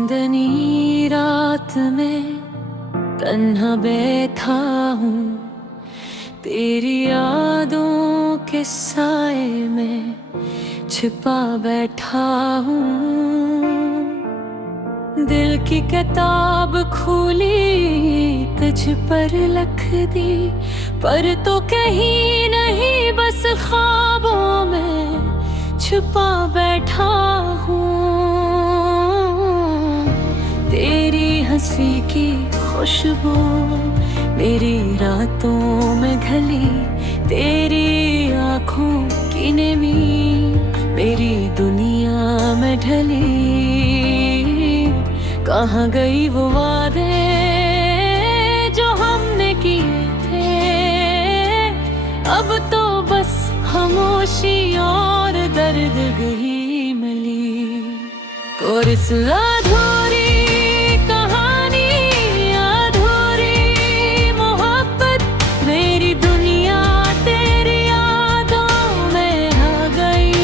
चांदनी रात में तन्हा बैठा हूँ, तेरी यादों के साए में छिपा बैठा हूँ। दिल की किताब खोली तुझ पर लिख दी, पर तो कहीं नहीं बस ख्वाबों में छुपा बैठा हूँ। तेरी हंसी की खुशबू मेरी रातों में घली, तेरी आँखों की नमी मेरी दुनिया में ढली। कहाँ गई वो वादे जो हमने किए थे, अब तो बस खामोशी और दर्द गही मिली। और इस अधूरी कहानी, अधूरी मोहब्बत, मेरी दुनिया तेरी यादों में आ गई।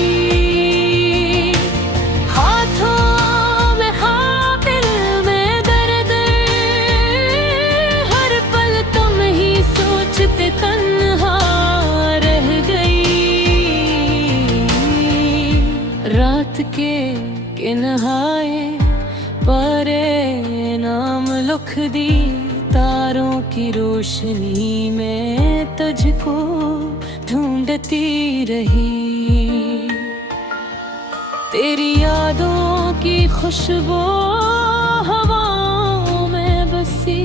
हाथों में हाँ, दिल में दर्द, हर पल तुम ही सोचते तन्हा रह गई। रात के किनारे परे नाम लिख दी, तारों की रोशनी में तुझको ढूंढती रही। तेरी यादों की खुशबू हवाओं में बसी,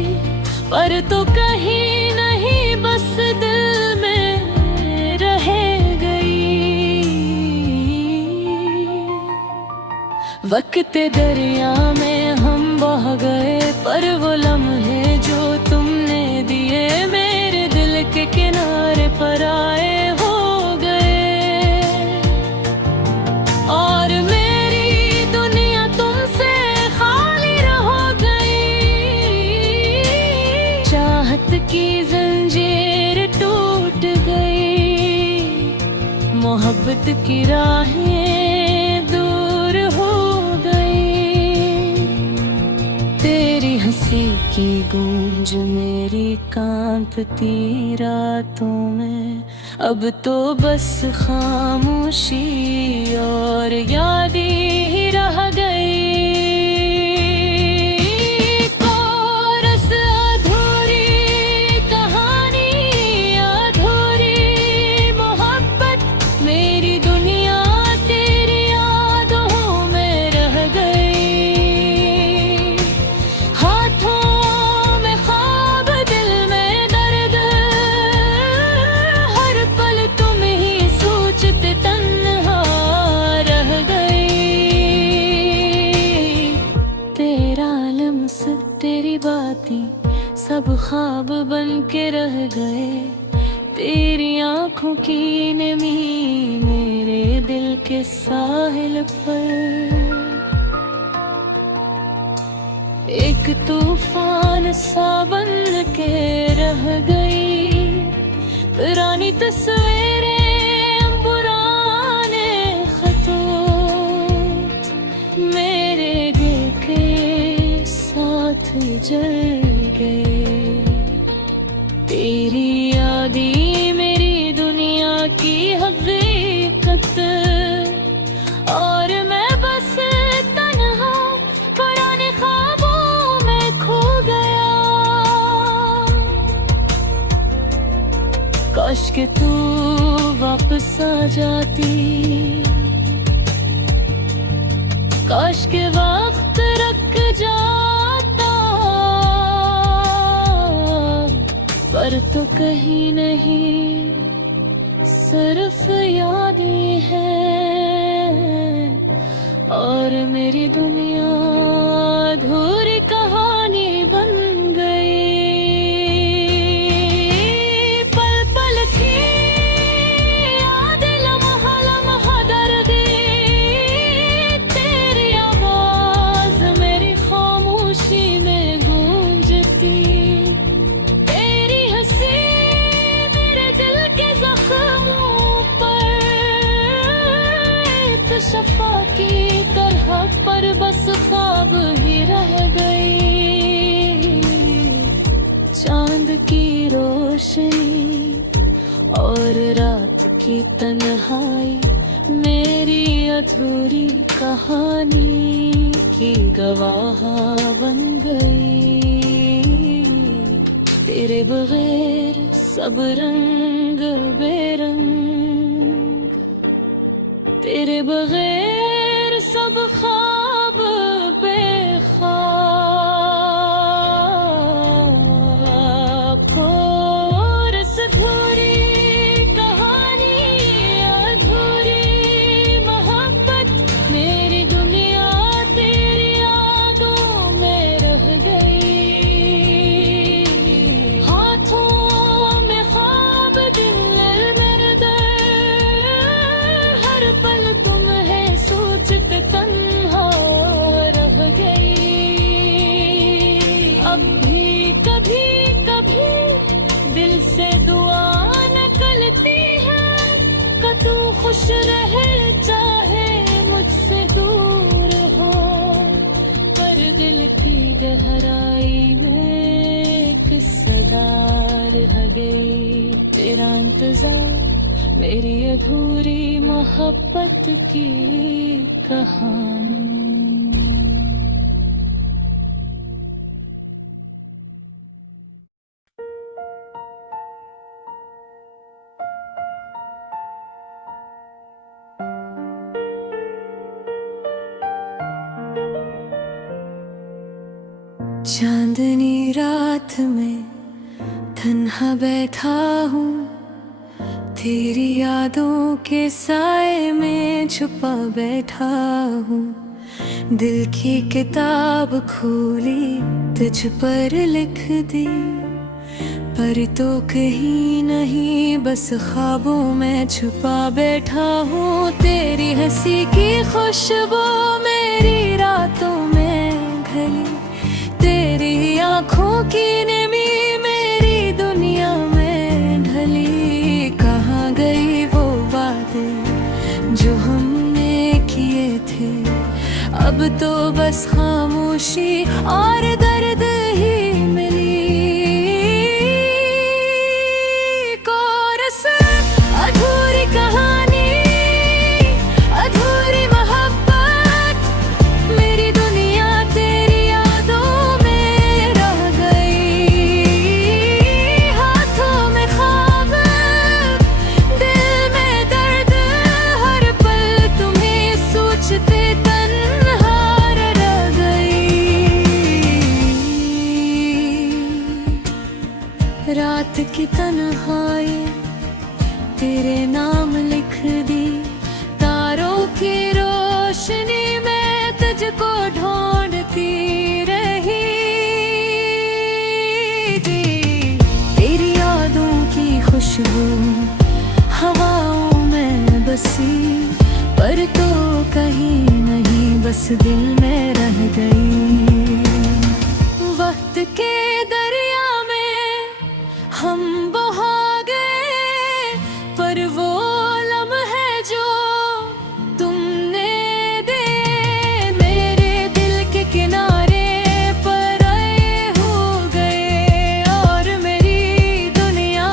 पर तो कहीं नहीं बस दिल में रह गई। वक्त दरिया में हम बह गए, पर वो लम्हे जो तुमने दिए मेरे दिल के किनारे पर आए हो गए। और मेरी दुनिया तुमसे खाली रह गई। चाहत की जंजीर टूट गई, मोहब्बत की राहें दूर हो गई। तेरी हंसी की गूंज मेरी कांपती रातों में, अब तो बस खामोशी और यादें ही रह गई। कोरस अधूरी कहानी, अधूरी मोहब्बत, मेरी दुनिया तेरी यादों में रह गई। हाथों में ख्वाब, दिल में दर्द, हर पल तुम ही सोचते तन्हा रह गई। तेरा लम्स, तेरी बातें सब ख्वाब बन के रह गए। तेरी आँखों की नमी मेरे दिल के साहिल पर एक तूफान सा बन के रह गई। पुरानी तस्वीरें, पुराने खतूत मेरे दिल के साथ जल गए। तेरी यादें मेरी दुनिया की हकीकत, और मैं बस तन्हा पुराने ख्वाबों में खो गया। काश के तू वापस आ जाती, काश के वक्त रुक जाता, पर तो कहीं नहीं सिर्फ यादें हैं। और मेरी दुनिया अधूरी कहानी बन गई। पल पल की यादें, लम्हा लम्हा दर्द, तेरी आवाज मेरी खामोशी में गूंजती। तेरी हंसी मेरे दिल के जख्मों पर शफा की तरह, पर बस की तन्हाई मेरी अधूरी कहानी की गवाह बन गई। तेरे बगैर सब रंग बेरंग, तेरे बगैर सब ख्वाब बेख्वाब। और इस अधूरी कहानी, अधूरी मोहब्बत, मेरी दुनिया तेरी यादों में रह गई। हाथों में ख्वाब, दिल में दर्द, हर पल तुम्हें सोचते तन्हा रह गई। अब भी कभी कभी दिल से दुआ निकलती है कि तू खुश रहे चाहे मुझसे दूर हो। पर दिल की गहराई में एक सदा रह गई, तेरा इंतजार, मेरी अधूरी मोहब्बत की कहानी। चांदनी रात में तन्हा बैठा हूँ, तेरी यादों के साए में छुपा बैठा हूँ। दिल की किताब खोली, तुझ पर लिख दी, पर तो कहीं नहीं, बस ख्वाबों में छुपा बैठा हूँ। तेरी हंसी की खुशबू मेरी रातों में घली, तेरी आँखों की नमी मेरी दुनिया में ढली। कहाँ गई वो बातें जो हमने किए थे, अब तो बस खामोशी और दर्द ही मिली। कोरस अधूरी कहानी, अधूरी मोहब्बत, मेरी दुनिया तेरी यादों में रह गई। हाथों में ख्वाब, दिल में दर्द, हर पल तुम्हें सोचते तन्हा रह गई। रात की तन्हाई तेरे नाम लिख दी, तारों की रोशनी में तुझको ढूंढती रही। तेरी यादों की खुशबू हवाओं में बसी, पर तो कहीं नहीं, बस दिल में रह गई। वक्त के दरिया में हम बहा गए, पर वो लम्हे जो तुमने दे मेरे दिल के किनारे पर आए हो गए। और मेरी दुनिया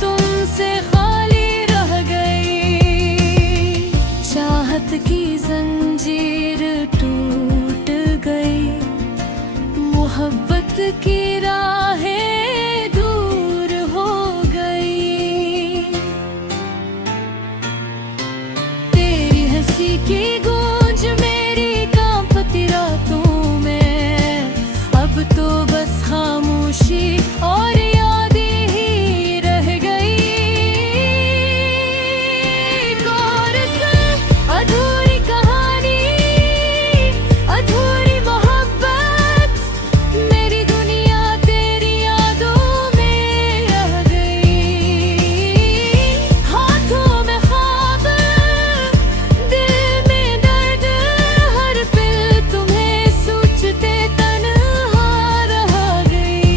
तुमसे खाली रह गई। चाहत की जंजीर टूट गई, मोहब्बत की राहें दूर हो गई। तेरी हंसी की गूंज मेरी कांपती रातों में, अब तो बस खामोशी और यादें ही रह गई। कोरस अधूरी कहानी, अधूरी मोहब्बत, मेरी दुनिया तेरी यादों में रह गई। हाथों में ख्वाब, दिल में दर्द, हर पल तुम्हें सोचते तन्हा रह गई।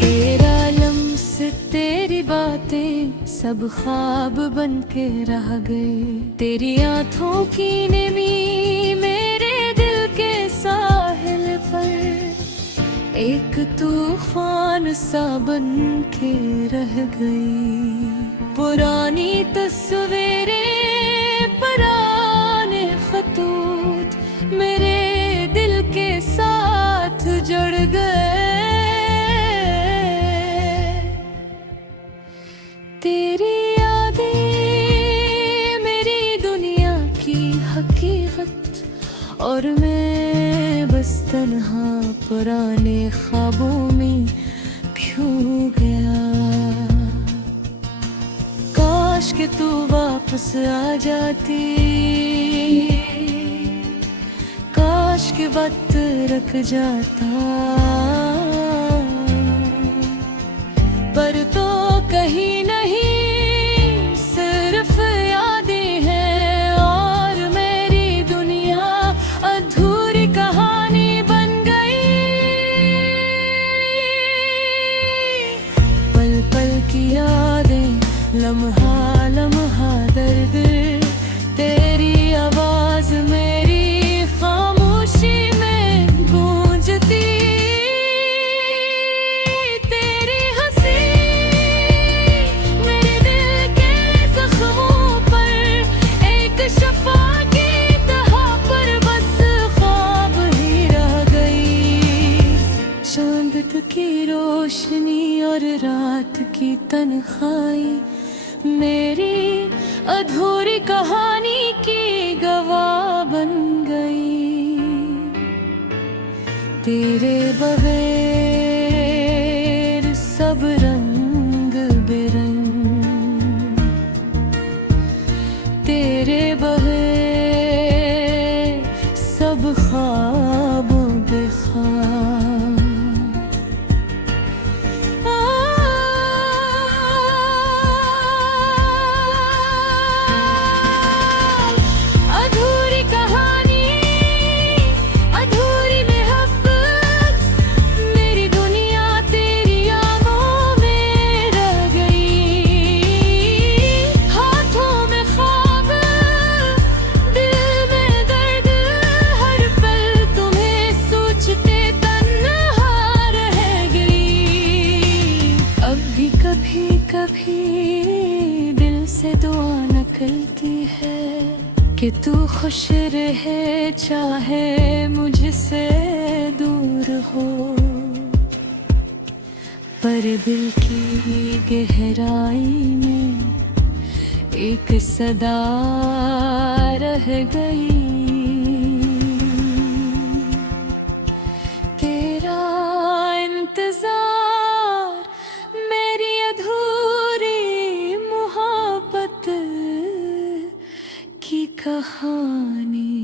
तेरा लम्स, तेरी बातें, सब ख्वाब बन के रह गए। तेरी आँखों की नमी मेरे दिल के साहिल पर एक तूफान सा बन के रह गई। पुरानी तस्वीरें, पुराने खतूत मेरे दिल के साथ जुड़ गए। तेरी यादें मेरी दुनिया की हकीकत, और मैं बस तन्हा पुराने ख्वाबों में खो गया। काश कि तू वापस आ जाती, काश कि वक्त रख जाता, पर तो कहीं नहीं, सिर्फ यादें हैं और मेरी दुनिया अधूरी कहानी बन गई। पल पल की यादें, लम्हा लम्हा दर्द, तेरी आवाज मेरी खामोशी में गूंजती। तेरी हंसी मेरे दिल के जख्मों पर एक शफा की तरह, पर बस ख्वाब ही रह गई। चांद की रोशनी और रात की तन्हाई मेरी अधूरी कहानी की गवाह बन गई। तेरे बगैर सब रंग बिरंग, तेरे बगैर सब ख्वाबों बेखार। कभी कभी दिल से दुआ निकलती है कि तू खुश रहे, चाहे मुझसे दूर हो। पर दिल की गहराई में एक सदा रह गई। तेरा इंतजार मेरी अधूरी मोहब्बत की कहानी।